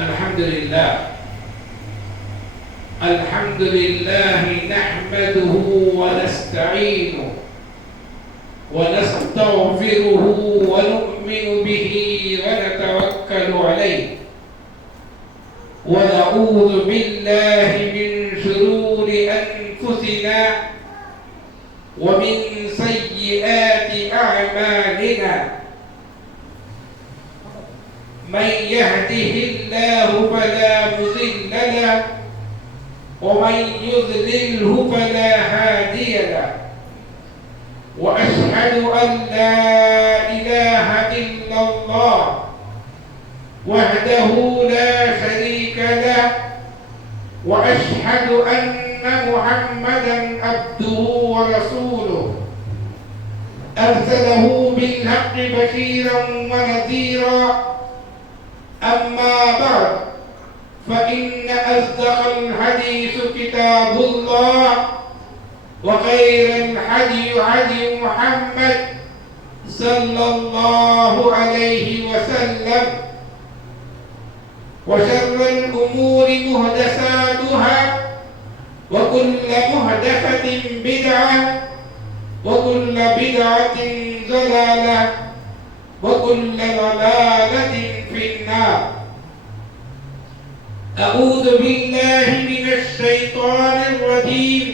الحمد لله نحمده ونستعينه ونستغفره ونؤمن به ونتوكل عليه ونعوذ بالله من شرور أنفسنا ومن سيئات أعمالنا من يهده الله فلا مضل له ومن يضلله فلا هادي له وأشهد أن لا إله إلا الله وحده لا شريك له وأشهد أن محمدا عبده ورسوله أرسله بالحق بشيرا ونذيرا أما بعد فإن أصدق الحديث كتاب الله وخير الهدي هدي محمد صلى الله عليه وسلم وشر الأمور محدثاتها وكل محدثة بدعة وكل بدعة ضلالة وكل ضلالة في النار. أعوذ بالله من الشيطان الرجيم.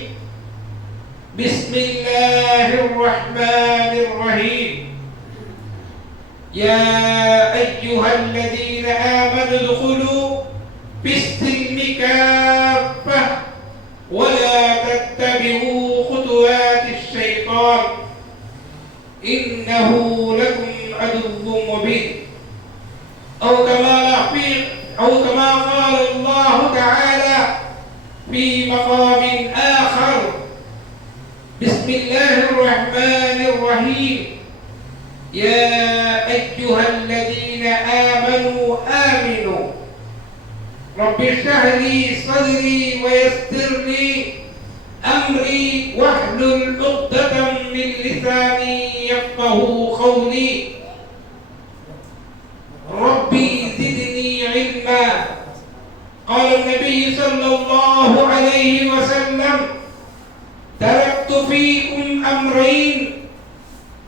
بسم الله الرحمن الرحيم. يا أيها الذين آمنوا ادخلوا في السلم كافة ولا تتبعوا خطوات الشيطان إنه لكم عدو مبين. أو كما قال الله تعالى في مقام آخر. بسم الله الرحمن الرحيم. يا أيها الذين آمنوا آمنوا رب اشرح لي صدري ويسر لي أمري واحلل عقدة من لساني يفقهوا قولي. ربي زدني علما. قال النبي صلى الله عليه وسلم تركت فيكم أمرين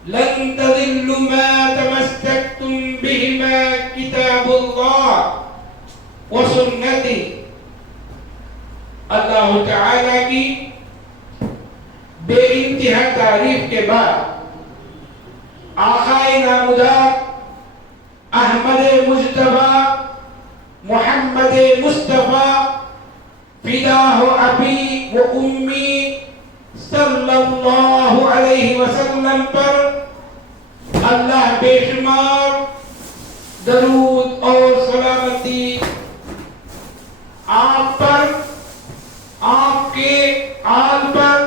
لن تضلوا ما تمسكتم بهما كتاب الله وسنتي. اللہ تعالی کی بے انتہا تعریف کے بعد آقائے نامدار احمد مجتبی محمد مصطفیٰ فداہ ابی و امی صلی اللہ علیہ وسلم پر اللہ بے شمار درود اور سلامتی آپ پر، آپ کے آل پر،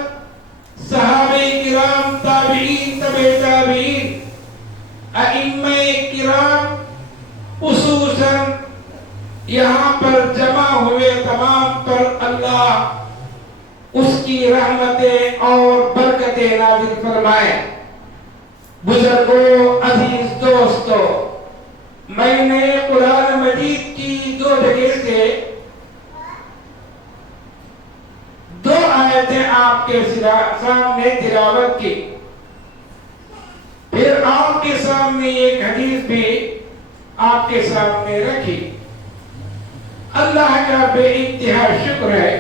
صحابہ کرام، تابعین، تبع تابعین، ائمہ کرام، خصوصاً یہاں پر جمع ہوئے تمام پر اللہ اس کی رحمتیں اور برکتیں نازل فرمائے. بزرگوں، عزیز دوستو، میں نے قرآن مجید کی دو جگہ سے دو آیتیں آپ کے سامنے تلاوت کی، پھر آپ کے سامنے ایک حدیث بھی آپ کے سامنے رکھی. اللہ کا بے انتہا شکر ہے،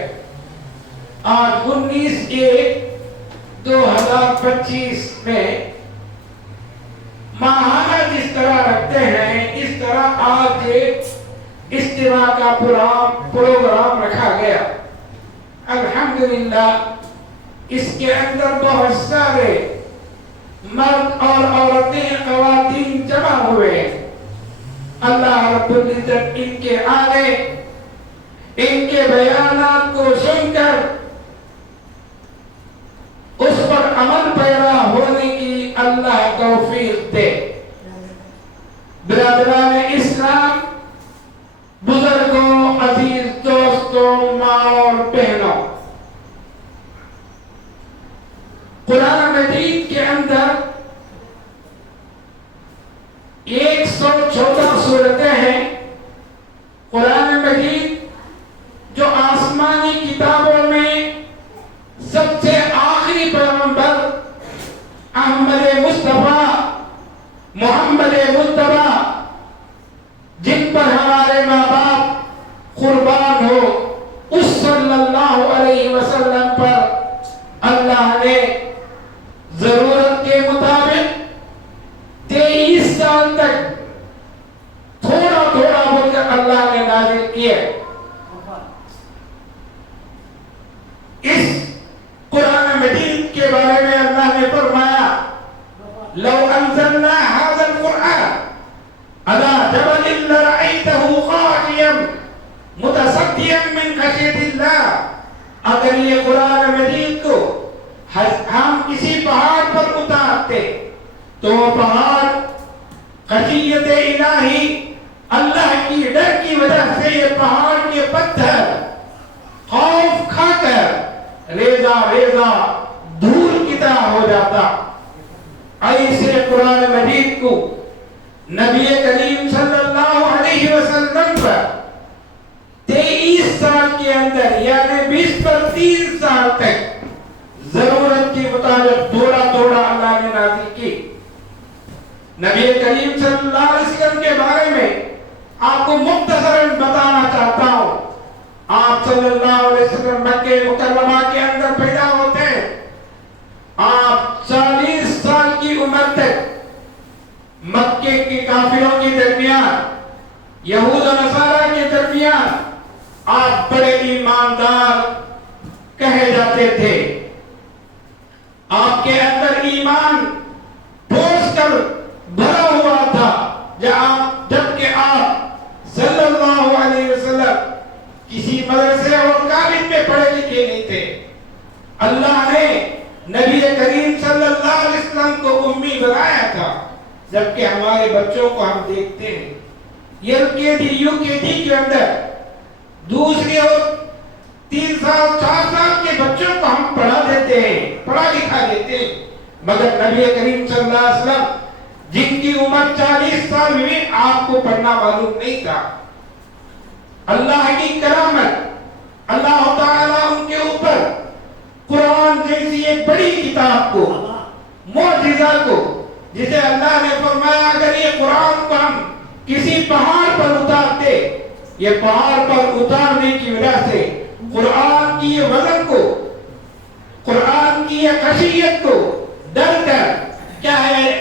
آج 19/1/2025 میں ماہانہ جس طرح رکھتے ہیں اس طرح آج ایک اجتماع کا پروگرام رکھا گیا. الحمدللہ اس کے اندر بہت سارے مرد اور عورتیں، خواتین جمع ہوئے. اللہ رب العزت ان کے آنے، ان کے بیانات کو سن کر اس پر عمل پیرا ہونے کی اللہ توفیق دے. برادران اسلام، بزرگوں، عزیز دوستوں، ماں اور بہنوں، قرآن مجید کے اندر 114 سورتیں ہیں. قرآن محمد مصطفیٰ جن پر ہمارے ماں باپ قربان ہو، اس صلی اللہ علیہ وسلم پر اللہ نے ضرورت کے مطابق 23 سال تک تھوڑا تھوڑا بول کر اللہ نے نازل کیا۔ اس قرآن مجید کے بارے میں اللہ نے فرمایا لو انزلنا هذا القرآن على جبل لرأيته خاشعا متصدعا من خشية الله، اگر یہ قرآن مجید کو ہم کسی پہاڑ پر اتارتے تو وہ پہاڑ خشیت الہی، اللہ کی ڈر کی وجہ سے یہ پہاڑ کے پتھر خوف کھا کر ریزہ ریزہ دھول کی طرح ہو جاتا۔ ایسے قرآن مجید کو نبی کریم صلی اللہ علیہ وسلم پر 23 سال کے اندر یعنی 20 پر 3 سال تک ضرورت کے مطابق تھوڑا تھوڑا اللہ نے نازل کی۔ نبی کریم صلی اللہ علیہ وسلم کے بارے میں آپ کو مختصراً بتانا چاہتا ہوں۔ آپ صلی اللہ علیہ وسلم مکہ مکرمہ کے اندر پیدا ہوتے ہیں۔ آپ 40 سال کی عمر تک مکے کے کافروں کے درمیان، یہود و نصارہ کے درمیان آپ بڑے ایماندار کہے جاتے تھے۔ آپ کے اندر ایمان ٹھوس کر بھرا ہوا تھا، جبکہ آپ صلی اللہ علیہ وسلم کسی مدرسے اور کالج میں پڑھے لکھے نہیں تھے۔ اللہ نے نبی کریم صلی اللہ علیہ وسلم کو امی بنایا تھا، جبکہ ہمارے بچوں کو ہم دیکھتے ہیں ایل کے جی یو کے جی کے اندر دوسرے اور 3 سال 4 سال کے بچوں کو ہم پڑھا دیتے ہیں، پڑھا لکھا دیتے ہیں، مگر نبی کریم صلی اللہ علیہ وسلم جن کی عمر 40 سال ہوئی آپ کو پڑھنا معلوم نہیں تھا۔ اللہ کی کرامت، اللہ تعالیٰ ان کے اوپر قرآن جیسی ایک بڑی کتاب کو، معجزہ کو، جسے اللہ نے فرمایا اگر یہ قرآن کو ہم کسی پہاڑ پر اتارتے، یہ پہاڑ پر اتارنے کی وجہ سے قرآن کی یہ وزن کو، قرآن کی یہ خشیت کو ڈر کر کیا ہے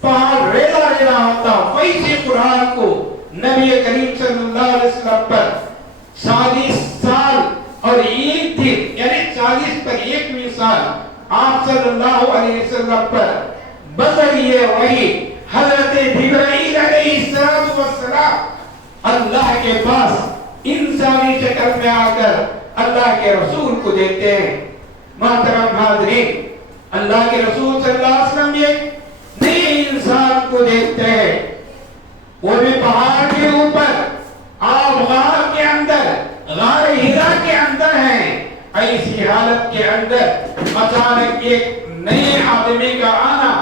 پہاڑ ریزہ ریزہ ہوتا، ویسے قرآن کو نبی کریم صلی اللہ علیہ وسلم پر 40 سال اور 1 دن یعنی 40 پر 1 سال آپ صلی اللہ علیہ وسلم پر بذریعہ وحی حضرت جبرائیل علیہ السلام اللہ کے پاس انسانی شکل میں آ کر اللہ کے رسول کو دیتے ہیں۔ محترم حاضرین، اللہ کے رسول صلی اللہ علیہ وسلم ایک نئے انسان کو دیکھتے ہیں، وہ بھی پہاڑ کے اوپر، آپ غار کے اندر، غار ہرا کے اندر ہیں۔ ایسی حالت کے اندر اچانک ایک نئے آدمی کا آنا،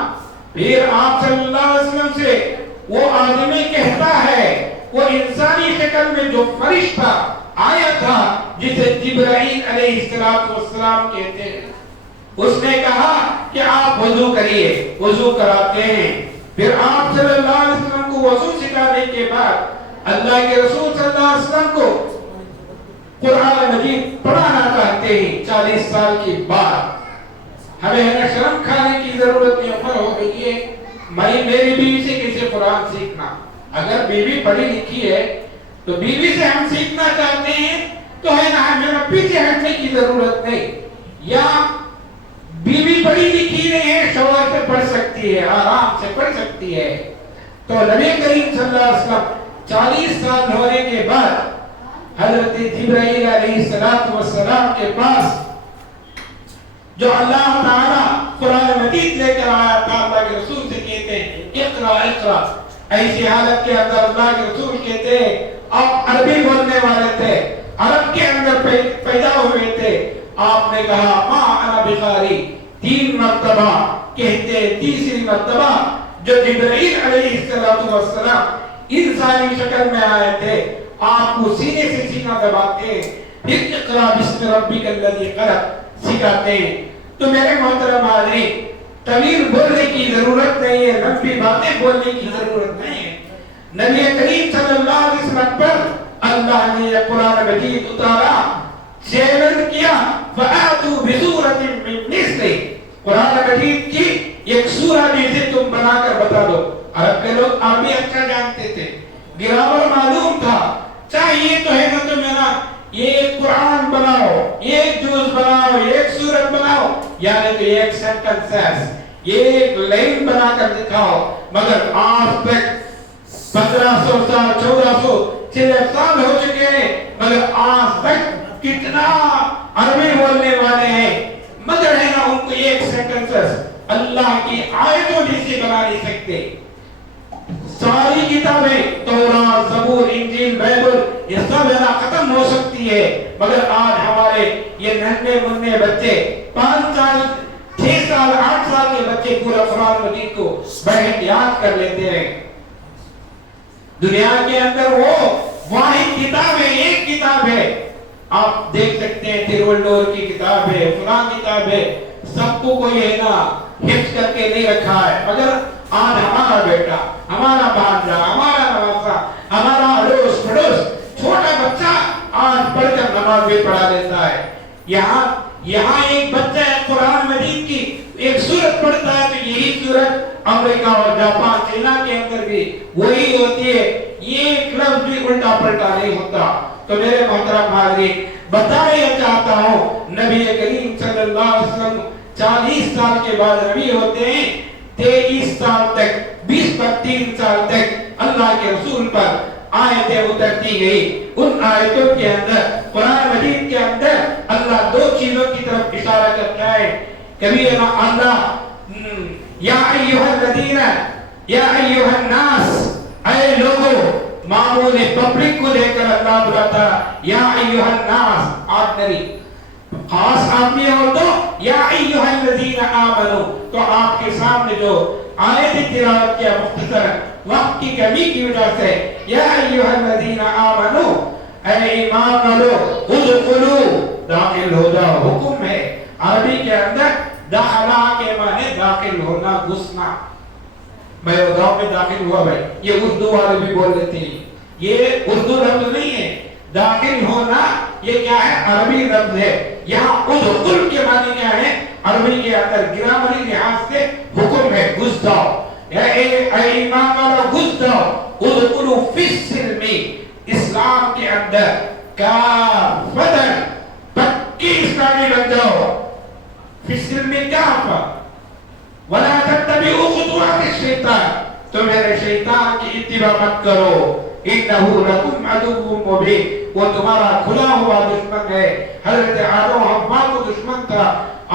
پھر آپ صلی اللہ علیہ وسلم سے وہ آدمی کہتا ہے، وہ انسانی شکل میں جو فرشتہ آیا تھا جسے جبرائیل علیہ السلام کہتے ہیں، اس نے کہا کہ آپ وضو کریے، وضو کراتے ہیں۔ پھر آپ صلی اللہ علیہ وسلم کو وضو سکھانے کے بعد اللہ کے رسول صلی اللہ علیہ وسلم کو قرآن مجید پڑھانا چاہتے ہیں۔ 40 سال کے بعد ہمیں شرم کھانے کی ضرورت نہیں، عمر ہو گئی ہے، میری بیوی سے کیسے قرآن سیکھنا؟ اگر بیوی پڑھی لکھی ہے تو بیوی سے ہم سیکھنا چاہتے ہیں تو ہے نا، ہمیں پیچھے ہٹنے کی ضرورت نہیں۔ یا بیوی پڑھی لکھی نہیں ہے، شوہر پہ پڑھ سکتی ہے، آرام سے پڑھ سکتی ہے۔ تو نبی کریم صلی اللہ علیہ وسلم 40 سال ہونے کے بعد حضرت جبرائیل علیہ السلام کے پاس جو اللہ تعالیٰ قرآن مجید لے کر آیا تھا، اللہ کے رسول سے کہتے ہیں اقرا اقرا۔ ایسی حالت کے اندر اللہ کے رسول کہتے ہیں، آپ عربی بولنے والے تھے، عرب کے اندر پیدا ہوئے تھے، آپ نے کہا ما انا بقاری، 3 مرتبہ کہتے، تیسری مرتبہ جو جبرائیل علیہ السلام انسانی شکل میں آئے تھے، آپ کو سینے سے سینہ دباتے ہیں، پھر اقرا بسم ربک الذی خلق سکھاتے ہیں۔ تو میرے محترم حاضرین، طویل بولنے کی ضرورت نہیں ہے، لمبی باتیں بولنے کی ضرورت نہیں ہے۔ نبی کریم صلی اللہ علیہ وسلم پر اللہ نے یہ قرآن مجید اتارا، چیلنج کیا، فَآتُوا بِسُورَةٍ مِّن مِّثْلِهِ، قرآن مجید کی ایک سورہ جسے تم بنا کر بتا دو۔ عرب کے لوگ عربی اچھا جانتے تھے، گرامر معلوم تھا، چاہیے تو ہے نا تمہیں نا یہ ایک قرآن بناؤ، ایک جز بناؤ، ایک سورت بناؤ، یعنی کہ ایک سینٹنس، ایک لائن بنا کر دکھاؤ۔ مگر آج تک 1500 سال 1400 سال ہو چکے ہیں، مگر آج تک کتنا عربی بولنے والے ہیں، مگر ہے نا ان کو ایک سینٹنس اللہ کی آیتوں جیسے بنا نہیں سکتے۔ ساری کتابیں تورات، زبور، انجیل، بائبل یہ سب ہے نا ختم ہو سکتی ہے، مگر آج ہمارے یہ ننھے منھے بچے 5 سال 6 سال 8 سال کے بچے پورا قرآن مجید کو بہت یاد کر لیتے ہیں۔ دنیا کے اندر وہ واحد کتاب ہے، ایک کتاب ہے، آپ دیکھ سکتے ہیں تیرولڈور کی کتاب ہے، فلاں کتاب ہے، سب کو کوئی ہے نا حفظ کر کے نہیں رکھا ہے، مگر آج ہمارا بیٹا، ہمارا بھانجا، ہمارا نواسا، ہمارا اڑوس پڑوس چھوٹا بچہ آج پڑھ کر نماز بھی پڑھا لیتا ہے۔ یہاں ایک بچہ قرآن مجید کی ایک سورت پڑھتا ہے تو یہی سورت امریکہ اور جاپان، چائنا کے اندر بھی وہی ہوتی ہے، ایک لفظ بھی الٹا پلٹا نہیں ہوتا۔ تو میرے محترم حاضرین، بتانا چاہتا ہوں نبی کریم صلی اللہ علیہ وسلم 40 سال کے بعد نبی ہوتے ہیں، 23 سال تک 20-23 سال تک اللہ کے رسول پر آیتیں اترتی گئی۔ ان آیتوں کے اندر، قرآن مجید کے اندر اللہ 2 چیزوں کی طرف اشارہ کرتا ہے۔ کبھی اللہ یا ایھا الذین، یا ایھا الناس، اے لوگوں، معمول پبلک کو لے کر اللہ بلاتا ہے یا ایھا الناس، آرڈنری خاص آدمی ہو تو یا ایھا الذین آمنو، تو آپ کے سامنے جو آیت تلاوت کیا مختصر وقت کی کمی کی وجہ سے، یا ایھا الذین آمنو، اے ایمان والو، ادخلوا، داخل ہو جاؤ، حکم ہے۔ عربی کے اندر داخلہ کے معنی داخل ہونا، گھسنا۔ میں گاؤں میں داخل ہوا بھائی، یہ اردو والے بھی بول لیتے ہیں، یہ اردو لفظ نہیں ہے، داخل ہونا یہ کیا ہے؟ عربی لفظ ہے۔ یہاں ادخل کے معنی کیا ہے؟ عربی کے اندر گرامری لحاظ سے حکم ہے، گھس جاؤ، اے ایمان والا گھس جاؤ، ادخلوا فی السلم، اسلام کے اندر کافۃ، پکی اسلامی بن جاؤ، فی السلم کافۃ، وَلَا تَتَّبِعُوا خُطُوَاتِ الشَّيْطَانِ، تو میرے شیطان کی اتباع مت کرو، إِنَّهُ لَكُمْ عَدُوٌّ مُّبِينٌ، وہ تمہارا کھلا ہوا دشمن ہے۔ حضرت آدم و حوا کو دشمن تھا،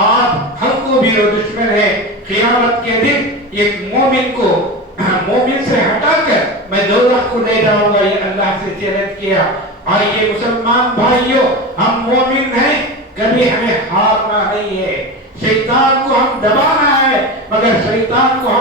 آپ ہم کو بھی وہ دشمن ہے۔ قیامت کے دن ایک مومن کو مومن سے ہٹا کر میں دوزخ کو لے جاؤں گا، یہ اللہ سے چیلنج کیا۔ آئیے مسلمان بھائیوں، ہم مومن ہیں، کبھی ہمیں ہارنا نہیں ہے، شیطان کو ہم دبانا ہے، مگر شیطان کو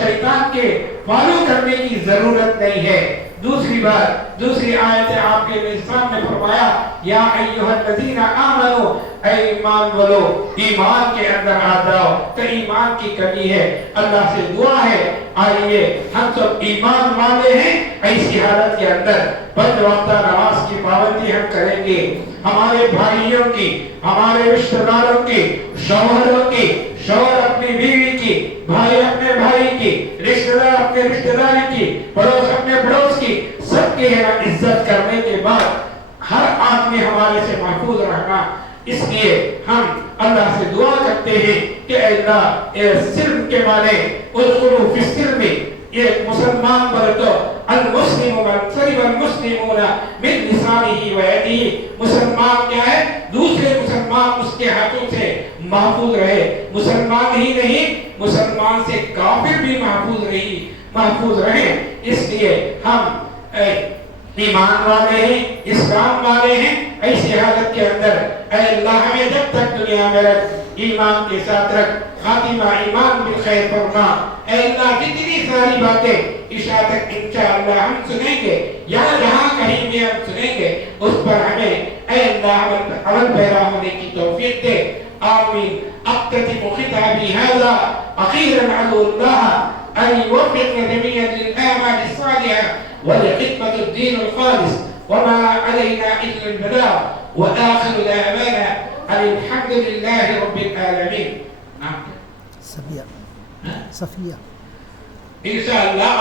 شیطان کے فالو کرنے کی ضرورت نہیں ہے۔ دوسری بات، دوسری آیت آپ کے سامنے فرمایا یا ایھا الذین آمنو، اے ایمان والو، ایمان کے اندر آ جاؤ۔ تو ایمان کی کمی ہے، اللہ سے دعا ہے آئیے ہم سب ایمان والے ہیں، ایسی حالت کے اندر 5 وقتہ نماز کی پابندی ہم کریں گے، ہمارے بھائیوں کی، ہمارے رشتہ داروں کی، شوہروں کی، شوہر اپنی بیوی کی، بھائی اپنے بھائی کی، رشتہ دار اپنے رشتہ دار کی، پڑوس اپنے پڑوس کی، سب کی عزت کرنے کے بعد ہر آدمی ہمارے سے محفوظ رہنا۔ اس لیے ہم اللہ سے دعا کرتے ہیں کہ اے اللہ، اے سلم کے معنی ادخلوا فی السلم، یہ مسلمان پر تو المسلم من سلم المسلمون من لسانہ و یدہ، مسلمان کیا ہے؟ دوسرے مسلمان اس کے ہاتھوں سے محفوظ رہے۔ مسلمان ہی نہیں، مسلمان سے کافر بھی محفوظ رہے۔ اس لیے ہم ایمان والے ہیں، اسلام والے ہیں، ایسی حالت کے اندر اے اللہ ہمیں جب تک دنیا میں رکھ، ایمان کے ساتھ رکھ، خاتمہ ایمان بالخیر فرما۔ اے اللہ جتنی ساری باتیں عشاء تک انشاءاللہ ہم سنیں گے یا جہاں کہیں بھی ہم سنیں گے، اس پر ہمیں اے اللہ عمل پیرا ہونے کی توفیق دے۔ آمين. أختتم خطابي هذا أخيرا أدعو الله أن يوفقنا جميعا للأعمال الصالحة ولخدمة الدين الخالص وما علينا إلا البلاغ وآخر دعوانا أن الحمد لله رب العالمين. صفیہ إن شاء الله.